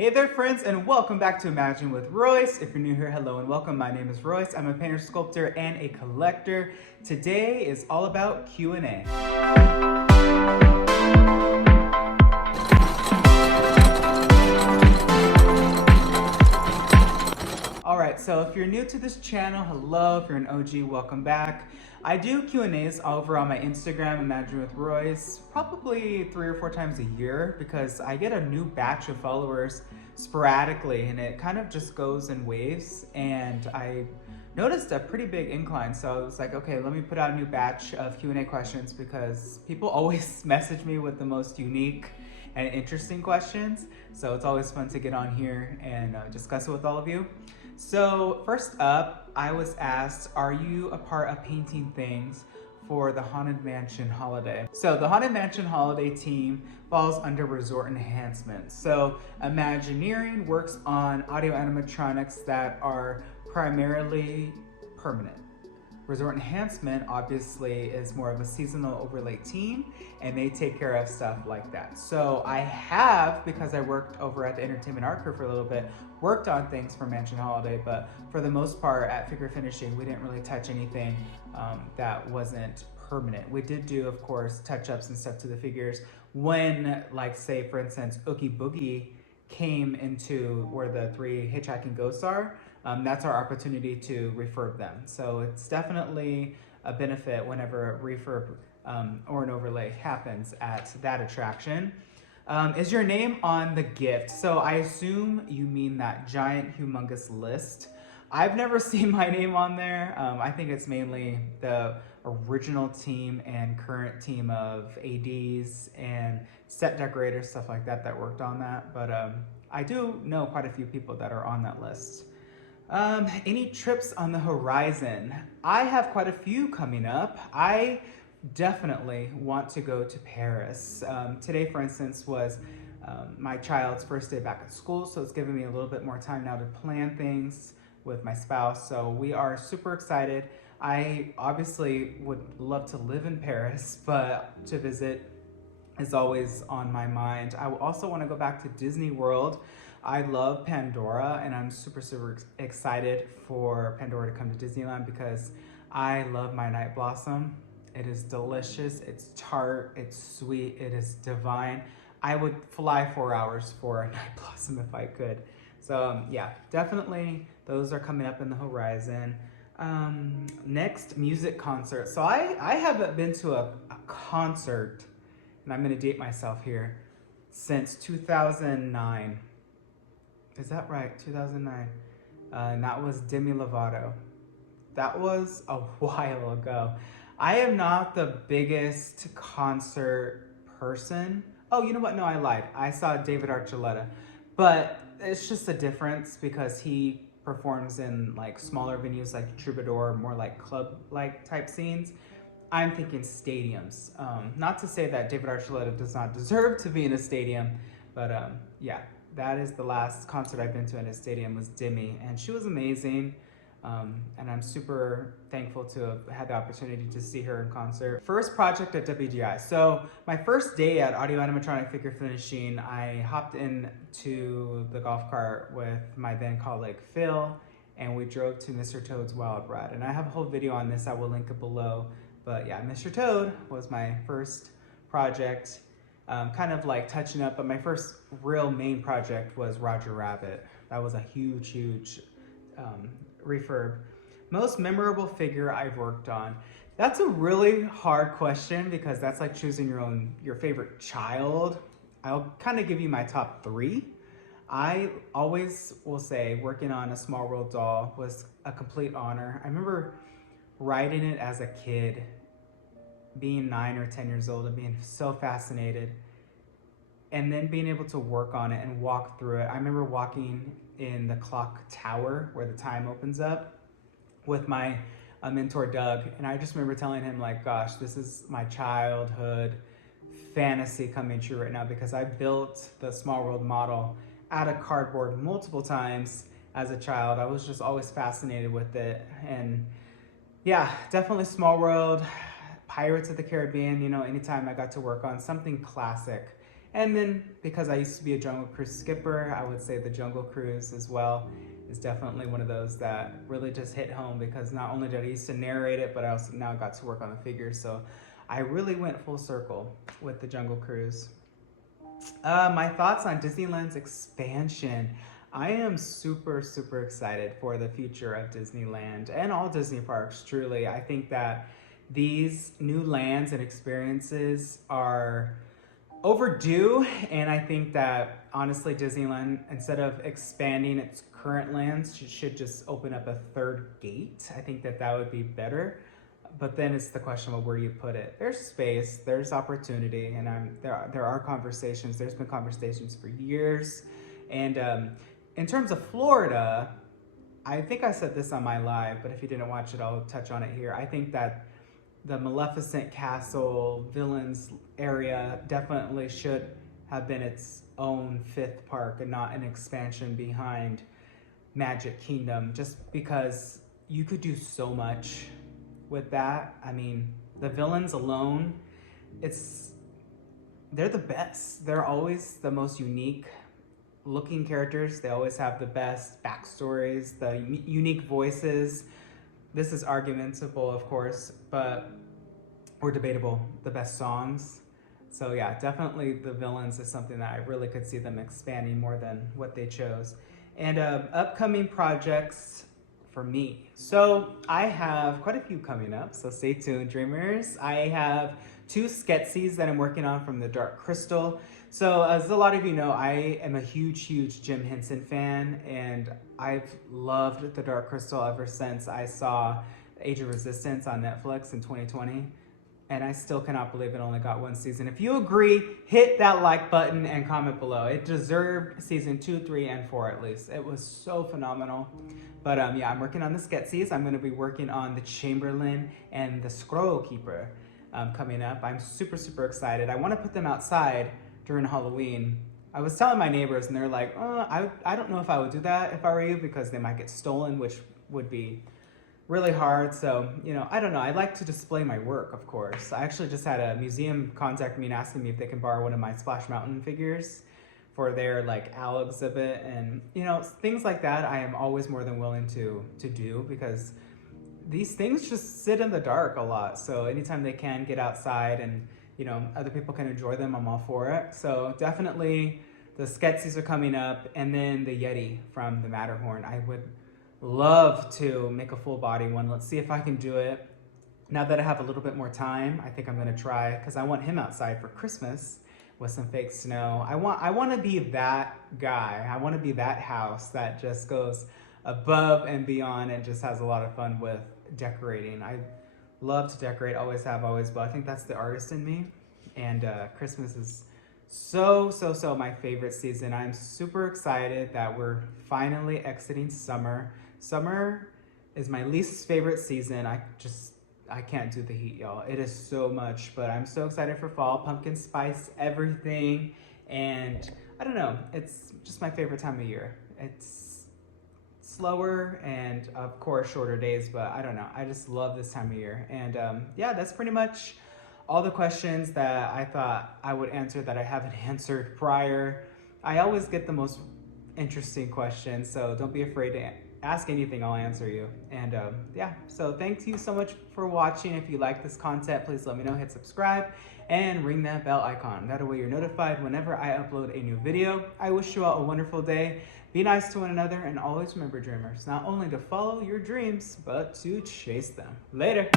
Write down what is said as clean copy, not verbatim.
Hey there friends, and welcome back to Imagine with Royce. If you're new here, hello and welcome. My name is Royce. I'm a painter, sculptor, and a collector. Today is all about Q&A. Alright, so if you're new to this channel, hello. If you're an OG, welcome back. I do Q&As over on my Instagram, Imagine with Royce, probably 3 or 4 times a year because I get a new batch of followers sporadically and it kind of just goes in waves, and I noticed a pretty big incline, so I was like, okay, let me put out a new batch of Q&A questions because people always message me with the most unique and interesting questions, so it's always fun to get on here and discuss it with all of you. So first up, I was asked, are you a part of painting things for the Haunted Mansion holiday? So the Haunted Mansion holiday team falls under resort enhancement. So Imagineering works on audio animatronics that are primarily permanent. Resort enhancement obviously is more of a seasonal overlay team, and they take care of stuff like that. So I have, because I worked over at the Entertainment Art Crew for a little bit, worked on things for Mansion Holiday, but for the most part at Figure Finishing, we didn't really touch anything that wasn't permanent. We did do, of course, touch-ups and stuff to the figures when, like, say, for instance, Oogie Boogie came into where the 3 hitchhiking ghosts are. That's our opportunity to refurb them. So it's definitely a benefit whenever a refurb or an overlay happens at that attraction. Is your name on the gift? So I assume you mean that giant, humongous list. I've never seen my name on there. I think it's mainly the original team and current team of ADs and set decorators, stuff like that, that worked on that. But I do know quite a few people that are on that list. Any trips on the horizon? I have quite a few coming up. I definitely want to go to Paris. Today, for instance, was my child's first day back at school, so it's giving me a little bit more time now to plan things with my spouse. So we are super excited. I obviously would love to live in Paris, but to visit is always on my mind. I also want to go back to Disney World. I love Pandora, and I'm super excited for Pandora to come to Disneyland because I love my Night Blossom. It is delicious, it's tart, it's sweet, it is divine. I would fly 4 hours for a Night Blossom if I could. So yeah, definitely those are coming up in the horizon. Next, music concert. So I haven't been to a concert, and I'm gonna date myself here, since 2009. Is that right? 2009. And that was Demi Lovato. That was a while ago. I am not the biggest concert person. Oh, you know what? No, I lied. I saw David Archuleta. But it's just a difference because he performs in like smaller venues like Troubadour, more like club-like type scenes. I'm thinking stadiums. Not to say that David Archuleta does not deserve to be in a stadium, but yeah, that is the last concert I've been to in a stadium was Demi, and she was amazing. And I'm super thankful to have had the opportunity to see her in concert. First project at WGI. So my first day at Audio Animatronic Figure Finishing, I hopped into the golf cart with my then colleague Phil, and we drove to Mr. Toad's Wild Ride. And I have a whole video on this, I will link it below. But yeah, Mr. Toad was my first project, kind of like touching up, but my first real main project was Roger Rabbit. That was a huge refurb. Most memorable figure I've worked on. That's a really hard question because that's like choosing your favorite child. I'll kind of give you my top 3. I always will say working on a Small World doll was a complete honor. I remember riding it as a kid, being 9 or 10 years old and being so fascinated, and then being able to work on it and walk through it. I remember walking in the clock tower where the time opens up with my mentor Doug, and I just remember telling him like, gosh, this is my childhood fantasy coming true right now because I built the Small World model out of cardboard multiple times as a child. I was just always fascinated with it, and yeah, definitely Small World, Pirates of the Caribbean. You know, anytime I got to work on something classic And then because I used to be a Jungle Cruise skipper, I would say the Jungle Cruise as well is definitely one of those that really just hit home, because not only did I used to narrate it, but I also now got to work on the figures. So I really went full circle with the Jungle Cruise. My thoughts on Disneyland's expansion. I am super, super excited for the future of Disneyland and all Disney parks, truly. I think that these new lands and experiences are overdue, and I think that honestly Disneyland, instead of expanding its current lands, should just open up a third gate. I think that that would be better. But then it's the question of where do you put it? There's space, there's opportunity, and there are conversations. There's been conversations for years. And in terms of Florida, I think I said this on my live, but if you didn't watch it, I'll touch on it here. I think that the Maleficent Castle Villains area definitely should have been its own fifth park and not an expansion behind Magic Kingdom, just because you could do so much with that. I mean, the villains alone, they're the best. They're always the most unique looking characters. They always have the best backstories, the unique voices. This is argumentable, of course, or debatable, the best songs. So yeah, definitely the villains is something that I really could see them expanding more than what they chose. And upcoming projects for me. So I have quite a few coming up, so stay tuned, dreamers. I have 2 sketches that I'm working on from the Dark Crystal. So as a lot of you know, I am a huge Jim Henson fan, and I've loved the Dark Crystal ever since I saw Age of Resistance on Netflix in 2020. And I still cannot believe it only got 1 season. If you agree, hit that like button and comment below. It deserved season 2, 3, and 4 at least. It was so phenomenal. But yeah, I'm working on the sketches. I'm gonna be working on the Chamberlain and the Scroll Keeper coming up. I'm super excited. I wanna put them outside during Halloween. I was telling my neighbors and they're like, oh, I don't know if I would do that if I were you, because they might get stolen, which would be really hard. So, you know, I don't know. I like to display my work, of course. I actually just had a museum contact me and asking me if they can borrow one of my Splash Mountain figures for their like owl exhibit. And, you know, things like that I am always more than willing to do, because these things just sit in the dark a lot. So anytime they can get outside and, you know, other people can enjoy them, I'm all for it. So definitely the sketches are coming up, and then the Yeti from the Matterhorn. I would love to make a full body one. Let's see if I can do it. Now that I have a little bit more time, I think I'm gonna try, because I want him outside for Christmas with some fake snow. I want to be that guy. I want to be that house that just goes above and beyond and just has a lot of fun with decorating. I love to decorate, always have, always will. I think that's the artist in me. And Christmas is so my favorite season. I'm super excited that we're finally exiting summer. Summer is my least favorite season. I can't do the heat, y'all. It is so much, but I'm so excited for fall, pumpkin spice, everything. And I don't know, it's just my favorite time of year. It's slower and of course shorter days, but I don't know. I just love this time of year. And yeah, that's pretty much all the questions that I thought I would answer that I haven't answered prior. I always get the most interesting questions, so don't be afraid to ask anything, I'll answer you. And yeah, so thank you so much for watching. If you like this content, please let me know, hit subscribe and ring that bell icon. That way you're notified whenever I upload a new video. I wish you all a wonderful day. Be nice to one another, and always remember, dreamers, not only to follow your dreams, but to chase them. Later.